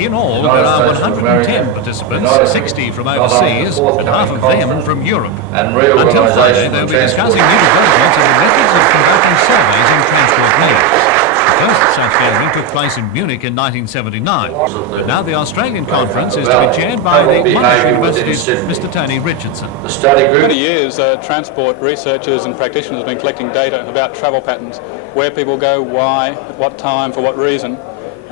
In all, there are 110 participants, 60 from overseas and half of them from Europe. Until Friday, they'll be discussing new developments in the methods of conducting surveys in transport needs. The first such gathering took place in Munich in 1979. But now the Australian conference is to be chaired by the Monash University's Mr. Tony Richardson. For many years, transport researchers and practitioners have been collecting data about travel patterns, where people go, why, at what time, for what reason.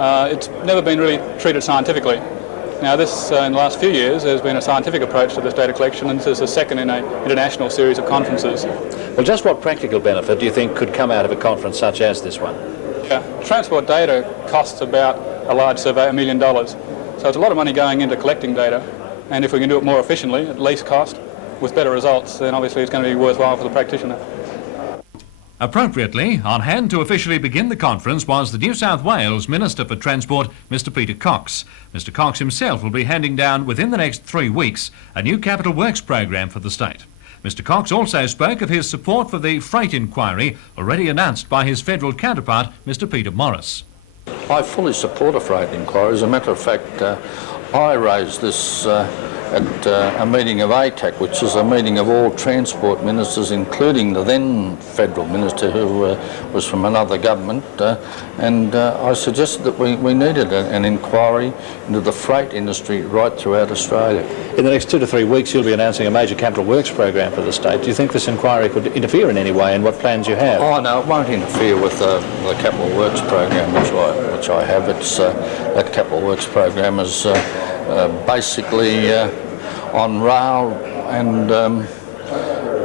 It's never been really treated scientifically. Now this, in the last few years, there's been a scientific approach to this data collection, and this is the second in an international series of conferences. Well, just what practical benefit do you think could come out of a conference such as this one? Yeah, transport data costs about a large survey $1 million. So it's a lot of money going into collecting data, and if we can do it more efficiently, at least cost, with better results, then obviously it's going to be worthwhile for the practitioner. Appropriately, on hand to officially begin the conference was the New South Wales Minister for Transport, Mr. Peter Cox. Mr. Cox himself will be handing down within the next 3 weeks a new capital works program for the state. Mr. Cox also spoke of his support for the freight inquiry already announced by his federal counterpart, Mr. Peter Morris. I fully support a freight inquiry. As a matter of fact, I raised this at a meeting of ATAC, which is a meeting of all transport ministers, including the then federal minister who was from another government, and I suggested that we needed an inquiry into the freight industry right throughout Australia. In the next 2 to 3 weeks, you'll be announcing a major capital works program for the state. Do you think this inquiry could interfere in any way in what plans you have? Oh no, it won't interfere with the capital works program which I have. It's that capital works program is basically on rail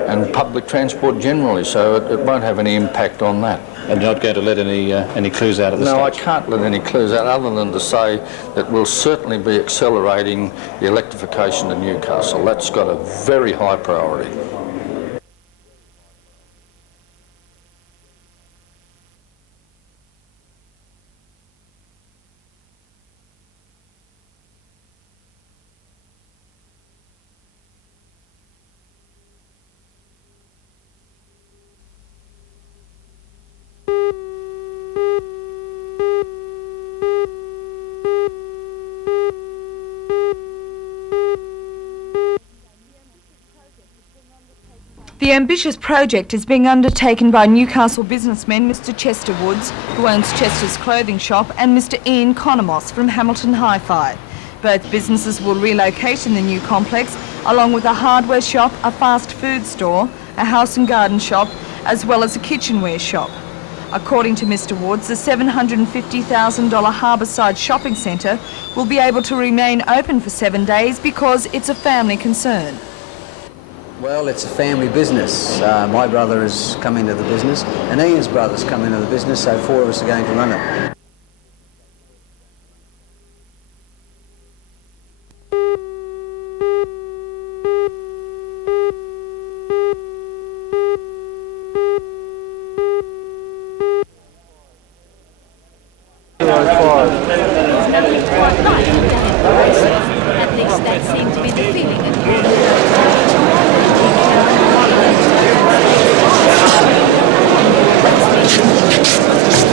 and public transport generally, so it won't have any impact on that. And you're not going to let any clues out of this? No, stage? I can't let any clues out other than to say that we'll certainly be accelerating the electrification of Newcastle. That's got a very high priority. The ambitious project is being undertaken by Newcastle businessmen Mr. Chester Woods, who owns Chester's Clothing Shop, and Mr. Ian Conomos from Hamilton Hi-Fi. Both businesses will relocate in the new complex, along with a hardware shop, a fast food store, a house and garden shop, as well as a kitchenware shop. According to Mr. Woods, the $750,000 Harbourside Shopping Centre will be able to remain open for 7 days because it's a family concern. Well, it's a family business. My brother has come into the business and Ian's brother's come into the business, so 4 of us are going to run it. At least that seemed to be the feeling.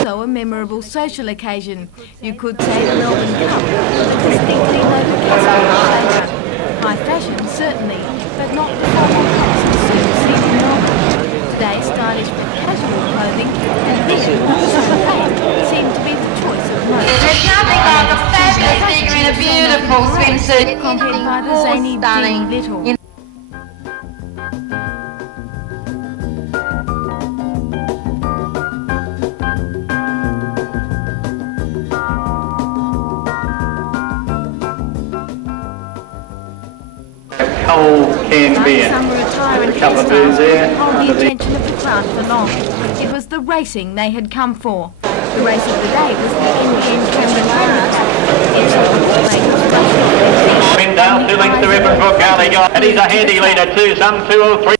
So a memorable social occasion. You could say the Melbourne Cup, a distinctly local castle. High fashion, certainly, but not the formal costs soon seen in Melbourne. Today, stylish but casual clothing and super fame seem to be the choice of most. There's nothing like a fabulous figure in a beautiful swimsuit. Accompanied by the zany Jean Little. Cold canned beer. There's a couple of beers there. Hold the attention of the crowd for long. It was the racing they had come for. The race of the day was the Indian Cameron Barrett. Windale, 2 lengths to Evan Brook, out they go. And he's a handy leader too, some 2 or 3.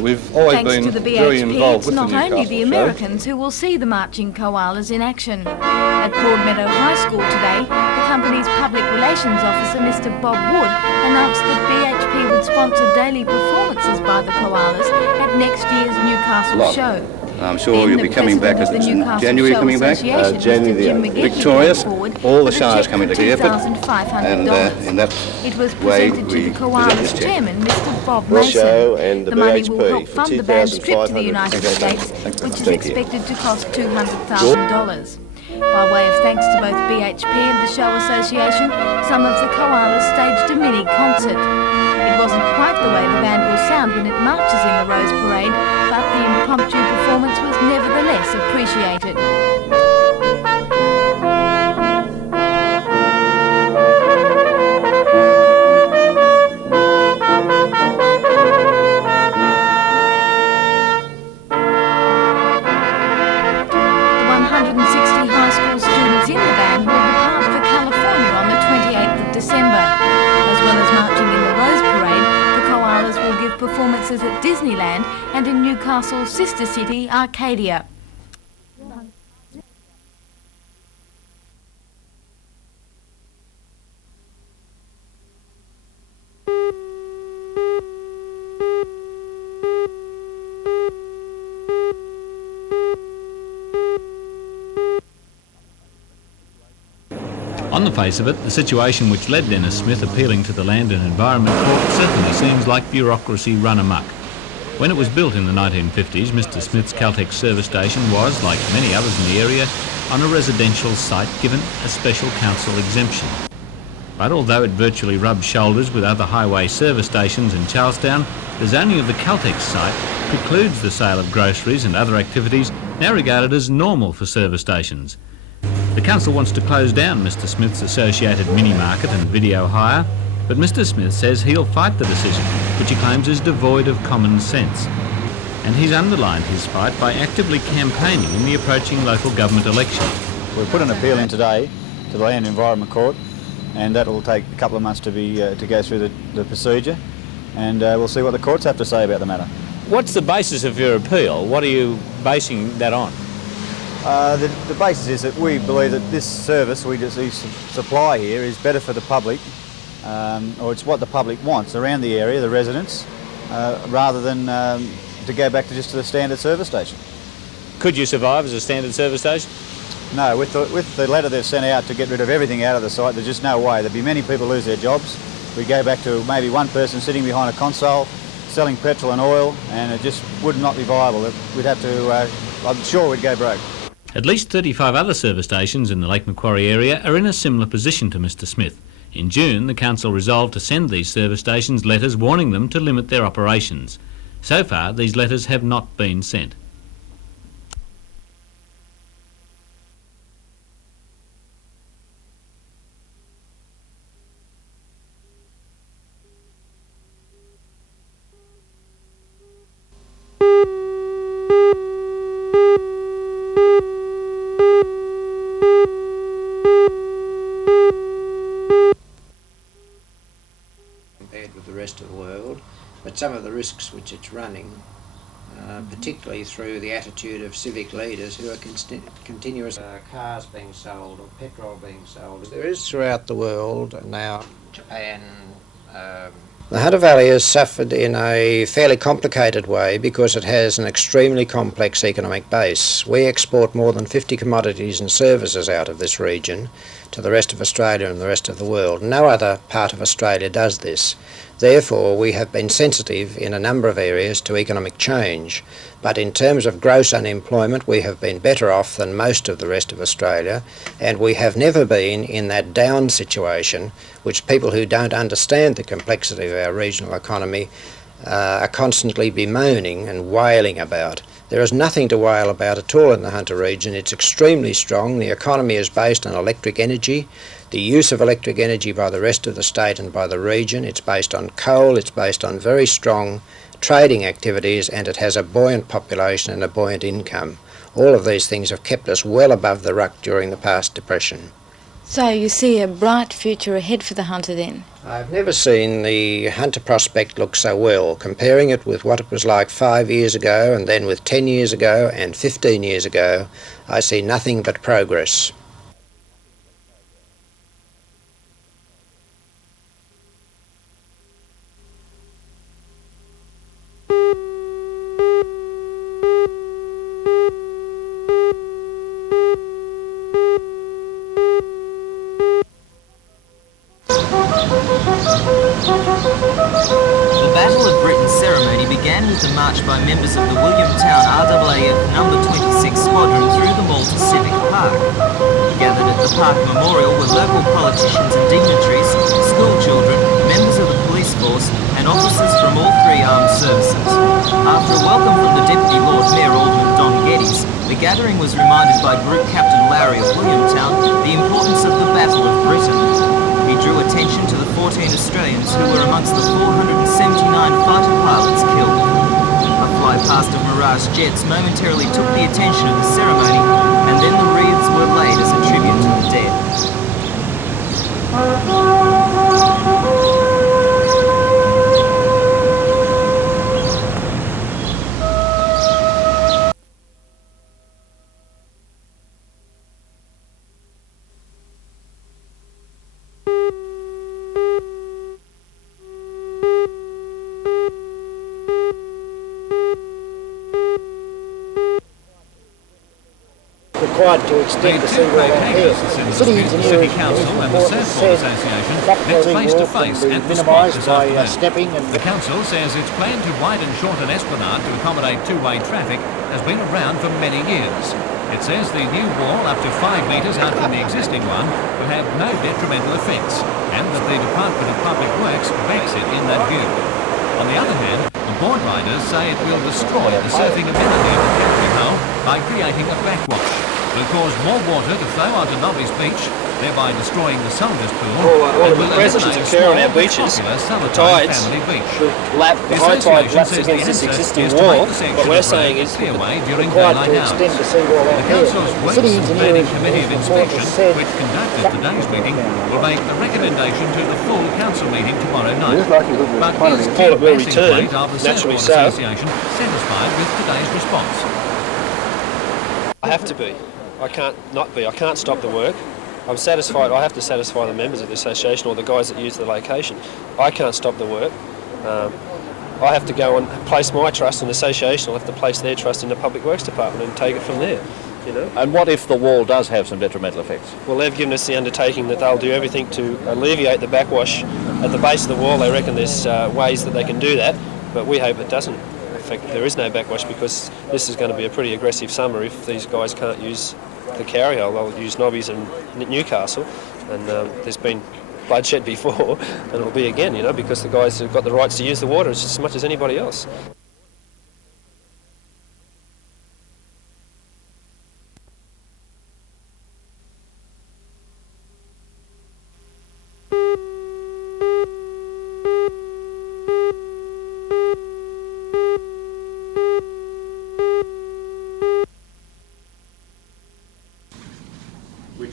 We've always Thanks been to the very BHP, involved it's with not the Newcastle only the show. Americans who will see the marching koalas in action. At Broadmeadow High School today, the company's public relations officer, Mr Bob Wood, announced that BHP would sponsor daily performances by the koalas at next year's Newcastle show. I'm sure you'll be coming back. Is it in January coming back? January the victorious. All the shires coming to the effort. And in that it was way presented to we the koalas chairman, Mr Bob Mason. show and the money BHP will help for fund the band's trip to the 2,500. United States, which is Thank you. expected to cost $200,000. By way of thanks to both BHP and the Show Association, some of the koalas staged a mini concert. It wasn't quite the way the band will sound when it marches in the Rose Parade, but the impromptu performance was nevertheless appreciated. The 160 high school students in the band will depart for California on the 28th of December. As well as marching in the Rose Parade, the koalas will give performances at Disneyland and in Newcastle's sister city, Arcadia. On the face of it, the situation which led Dennis Smith appealing to the Land and Environment Court certainly seems like bureaucracy run amok. When it was built in the 1950s, Mr Smith's Caltex service station was, like many others in the area, on a residential site given a special council exemption. But although it virtually rubs shoulders with other highway service stations in Charlestown, the zoning of the Caltex site precludes the sale of groceries and other activities now regarded as normal for service stations. The council wants to close down Mr Smith's associated mini-market and video hire, but Mr Smith says he'll fight the decision, which he claims is devoid of common sense. And he's underlined his fight by actively campaigning in the approaching local government election. We've put an appeal in today to the Land and Environment Court, and that will take a couple of months to go through the procedure, and we'll see what the courts have to say about the matter. What's the basis of your appeal? What are you basing that on? The basis is that we believe that this service we supply here is better for the public, or it's what the public wants around the area, the residents, rather than to go back to just the standard service station. Could you survive as a standard service station? No, with the letter they've sent out to get rid of everything out of the site, there's just no way. There'd be many people lose their jobs. We go back to maybe one person sitting behind a console, selling petrol and oil, and it just would not be viable. We'd have to, I'm sure we'd go broke. At least 35 other service stations in the Lake Macquarie area are in a similar position to Mr Smith. In June, the council resolved to send these service stations letters warning them to limit their operations. So far, these letters have not been sent. With the rest of the world, but some of the risks which it's running, particularly through the attitude of civic leaders who are continuous cars being sold or petrol being sold. There is throughout the world now, Japan. The Hunter Valley has suffered in a fairly complicated way because it has an extremely complex economic base. We export more than 50 commodities and services out of this region to the rest of Australia and the rest of the world. No other part of Australia does this. Therefore, we have been sensitive in a number of areas to economic change, but in terms of gross unemployment, we have been better off than most of the rest of Australia, and we have never been in that down situation which people who don't understand the complexity of our regional economy are constantly bemoaning and wailing about. There is nothing to wail about at all in the Hunter region. It's extremely strong. The economy is based on electric energy. The use of electric energy by the rest of the state and by the region, it's based on coal, it's based on very strong trading activities, and it has a buoyant population and a buoyant income. All of these things have kept us well above the ruck during the past depression. So you see a bright future ahead for the Hunter then? I've never seen the Hunter prospect look so well. Comparing it with what it was like 5 years ago, and then with 10 years ago and 15 years ago, I see nothing but progress. The Battle of Britain ceremony began with a march by members of the Williamtown RAAF No. 26 Squadron through the mall to Civic Park. Gathered at the park memorial were local politicians and dignitaries, school children, members of the police force and officers from all three armed services. After a welcome from the Deputy Lord Mayor Alderman Don Geddes, the gathering was reminded by Group Captain Larry of Williamtown the importance of the Battle of Britain. He drew attention to the 14 Australians who were amongst the 479 fighter pilots killed. A fly past of Mirage jets momentarily took the attention of the ceremony, and then the wreaths were laid as a tribute to the dead. Required to extend the seawall on here. The City Engineering Council and the Surfboard Association met face to face at the spot this afternoon. stepping and the council says its plan to widen Shorten Esplanade to accommodate two-way traffic has been around for many years. It says the new wall, up to 5 metres out from the existing one, will have no detrimental effects, and that the Department of Public Works backs it in that view. On the other hand, the board riders say it will destroy the surfing amenity of the country hull by creating a backwash. It will cause more water to flow onto Nobby's beach, thereby destroying the Soldiers Pool. All the pressions occur on our beaches. The tides lap, the high tide laps against this existing wall. What we're saying is required to extend the seawall on the here. Council's Works and Planning Committee of Inspection, which conducted today's meeting, will make the recommendation to the full council meeting tomorrow night. But is Kim Bassingthwaite of the Surfboard Association satisfied with today's response? I have to be. I can't not be. I can't stop the work. I'm satisfied. I have to satisfy the members of the association or the guys that use the location. I can't stop the work. I have to go and place my trust in the association. I'll have to place their trust in the Public Works Department and take it from there. You know? And what if the wall does have some detrimental effects? Well, they've given us the undertaking that they'll do everything to alleviate the backwash at the base of the wall. They reckon there's ways that they can do that, but we hope it doesn't. In fact, there is no backwash because this is going to be a pretty aggressive summer if these guys can't use the carry hole. They'll use Nobby's and Newcastle, and there's been bloodshed before, and it'll be again, you know, because the guys have got the rights to use the water as much as anybody else.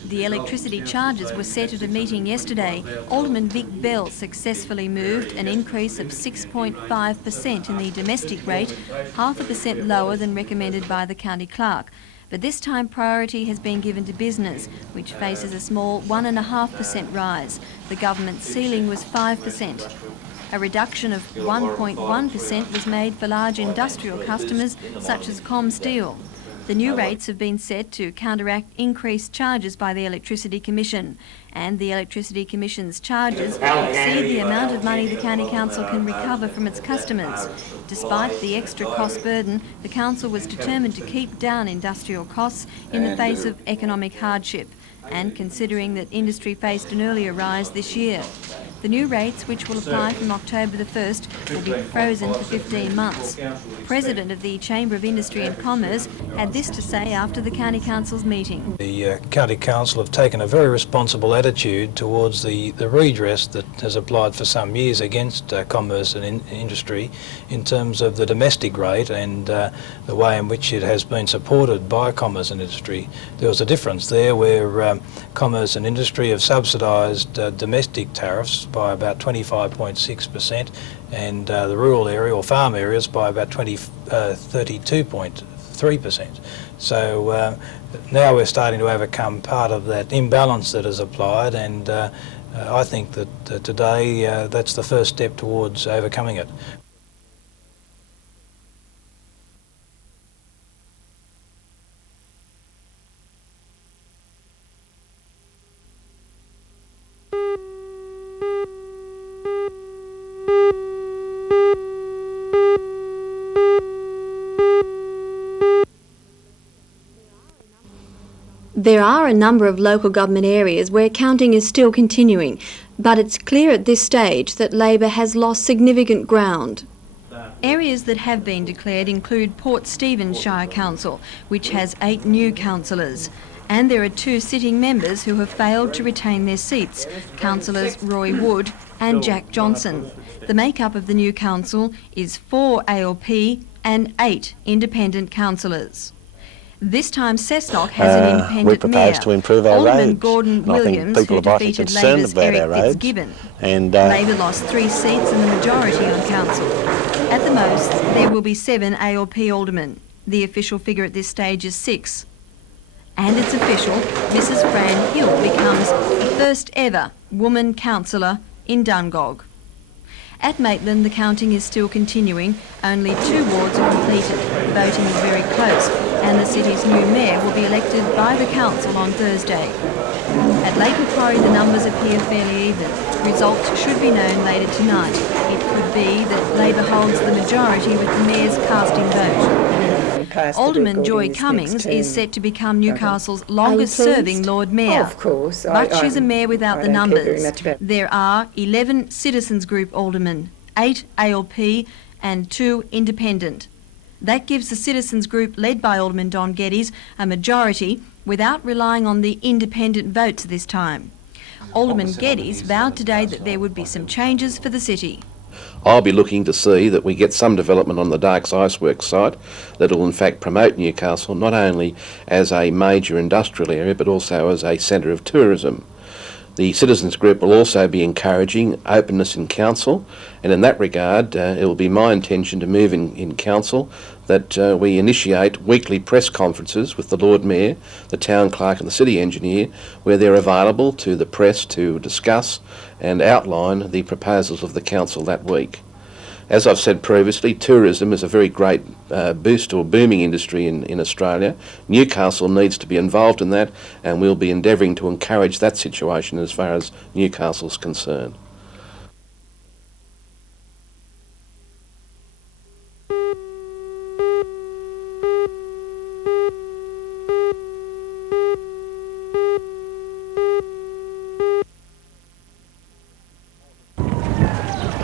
The electricity charges were set at a meeting yesterday. Alderman Vic Bell successfully moved an increase of 6.5% in the domestic rate, 0.5% lower than recommended by the county clerk. But this time priority has been given to business, which faces a small 1.5% rise. The government ceiling was 5%. A reduction of 1.1% was made for large industrial customers such as ComSteel. The new rates have been set to counteract increased charges by the Electricity Commission, and the Electricity Commission's charges exceed the amount of money the County Council can recover from its customers. Despite the extra cost burden, the Council was determined to keep down industrial costs in the face of economic hardship, and considering that industry faced an earlier rise this year. The new rates, which will apply from October the 1st, will be frozen for 15 months. The President of the Chamber of Industry and Commerce had this to say after the County Council's meeting. The County Council have taken a very responsible attitude towards the redress that has applied for some years against commerce and industry in terms of the domestic rate and the way in which it has been supported by commerce and industry. There was a difference there where commerce and industry have subsidised domestic tariffs by about 25.6%, and the rural area or farm areas by about 32.3%. So now we're starting to overcome part of that imbalance that is applied, and I think that today that's the first step towards overcoming it. There are a number of local government areas where counting is still continuing, but it's clear at this stage that Labor has lost significant ground. Areas that have been declared include Port Stephens Shire Council, which has 8 new councillors. And there are 2 sitting members who have failed to retain their seats, councillors Roy Wood and Jack Johnson. The makeup of the new council is 4 ALP and 8 independent councillors. This time Cessnock has an independent we propose mayor. to improve our Alderman roads. Gordon Williams, who defeated Labor's Eric Fitzgibbon. And Labor lost 3 seats and the majority on council. At the most, there will be 7 ALP aldermen. The official figure at this stage is 6. And it's official, Mrs Fran Hill becomes the first ever woman councillor in Dungog. At Maitland, the counting is still continuing. Only 2 wards are completed. Voting is very close, and the city's new mayor will be elected by the council on Thursday. At Lake Macquarie, the numbers appear fairly even. Results should be known later tonight. It could be that Labor holds the majority with the mayor's casting vote. Alderman Joy Cummings is set to become Newcastle's longest-serving Lord Mayor. Of course. But she's a mayor without the numbers. There are 11 Citizens Group aldermen, 8 ALP and 2 independent. That gives the Citizens Group, led by Alderman Don Geddes, a majority without relying on the independent votes this time. Alderman Geddes vowed today that there would be some changes for the city. I'll be looking to see that we get some development on the Darks Iceworks site that will in fact promote Newcastle not only as a major industrial area but also as a centre of tourism. The Citizens Group will also be encouraging openness in council, and in that regard it will be my intention to move in council that we initiate weekly press conferences with the Lord Mayor, the Town Clerk and the City Engineer, where they're available to the press to discuss and outline the proposals of the council that week. As I've said previously, tourism is a very great boost or booming industry in Australia. Newcastle needs to be involved in that, and we'll be endeavouring to encourage that situation as far as Newcastle's concerned.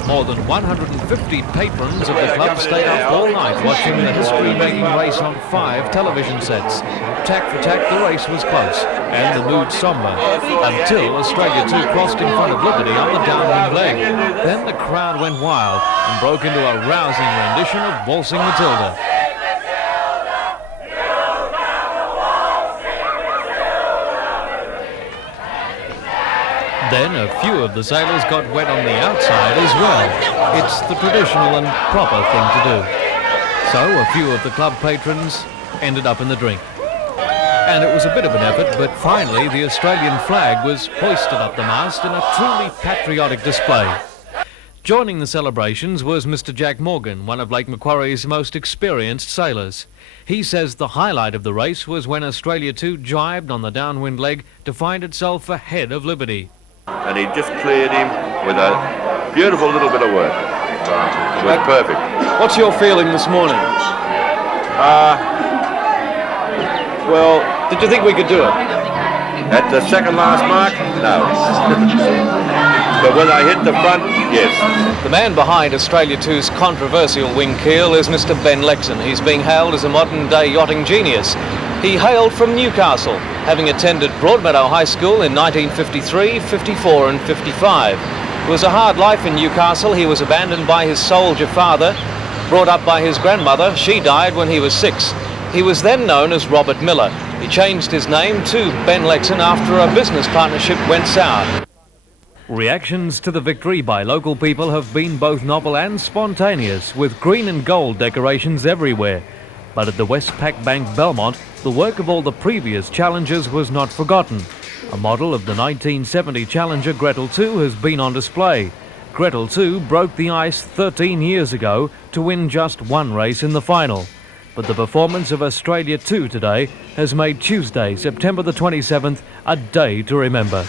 More than 150 patrons of the club stayed up all night watching the history-making race on 5 television sets. Tack for tack, the race was close, and the mood sombre, until Australia 2 crossed in front of Liberty on the downwind leg. Then the crowd went wild and broke into a rousing rendition of Waltzing Matilda. Then a few of the sailors got wet on the outside as well. It's the traditional and proper thing to do. So a few of the club patrons ended up in the drink. And it was a bit of an effort, but finally the Australian flag was hoisted up the mast in a truly patriotic display. Joining the celebrations was Mr. Jack Morgan, one of Lake Macquarie's most experienced sailors. He says the highlight of the race was when Australia 2 jibed on the downwind leg to find itself ahead of Liberty. And he just cleared him with a beautiful little bit of work. It was perfect. What's your feeling this morning? Well, did you think we could do it? At the second last mark, no. But when I hit the front, yes. The man behind Australia 2's controversial wing keel is Mr. Ben Lexon. He's being hailed as a modern-day yachting genius. He hailed from Newcastle, having attended Broadmeadow High School in 1953, 54 and 55. It was a hard life in Newcastle. He was abandoned by his soldier father, brought up by his grandmother. She died when he was 6. He was then known as Robert Miller. He changed his name to Ben Lexon after a business partnership went sour. Reactions to the victory by local people have been both novel and spontaneous, with green and gold decorations everywhere. But at the Westpac Bank Belmont, the work of all the previous challengers was not forgotten. A model of the 1970 Challenger Gretel 2 has been on display. Gretel 2 broke the ice 13 years ago to win just one race in the final. But the performance of Australia 2 today has made Tuesday, September the 27th, a day to remember.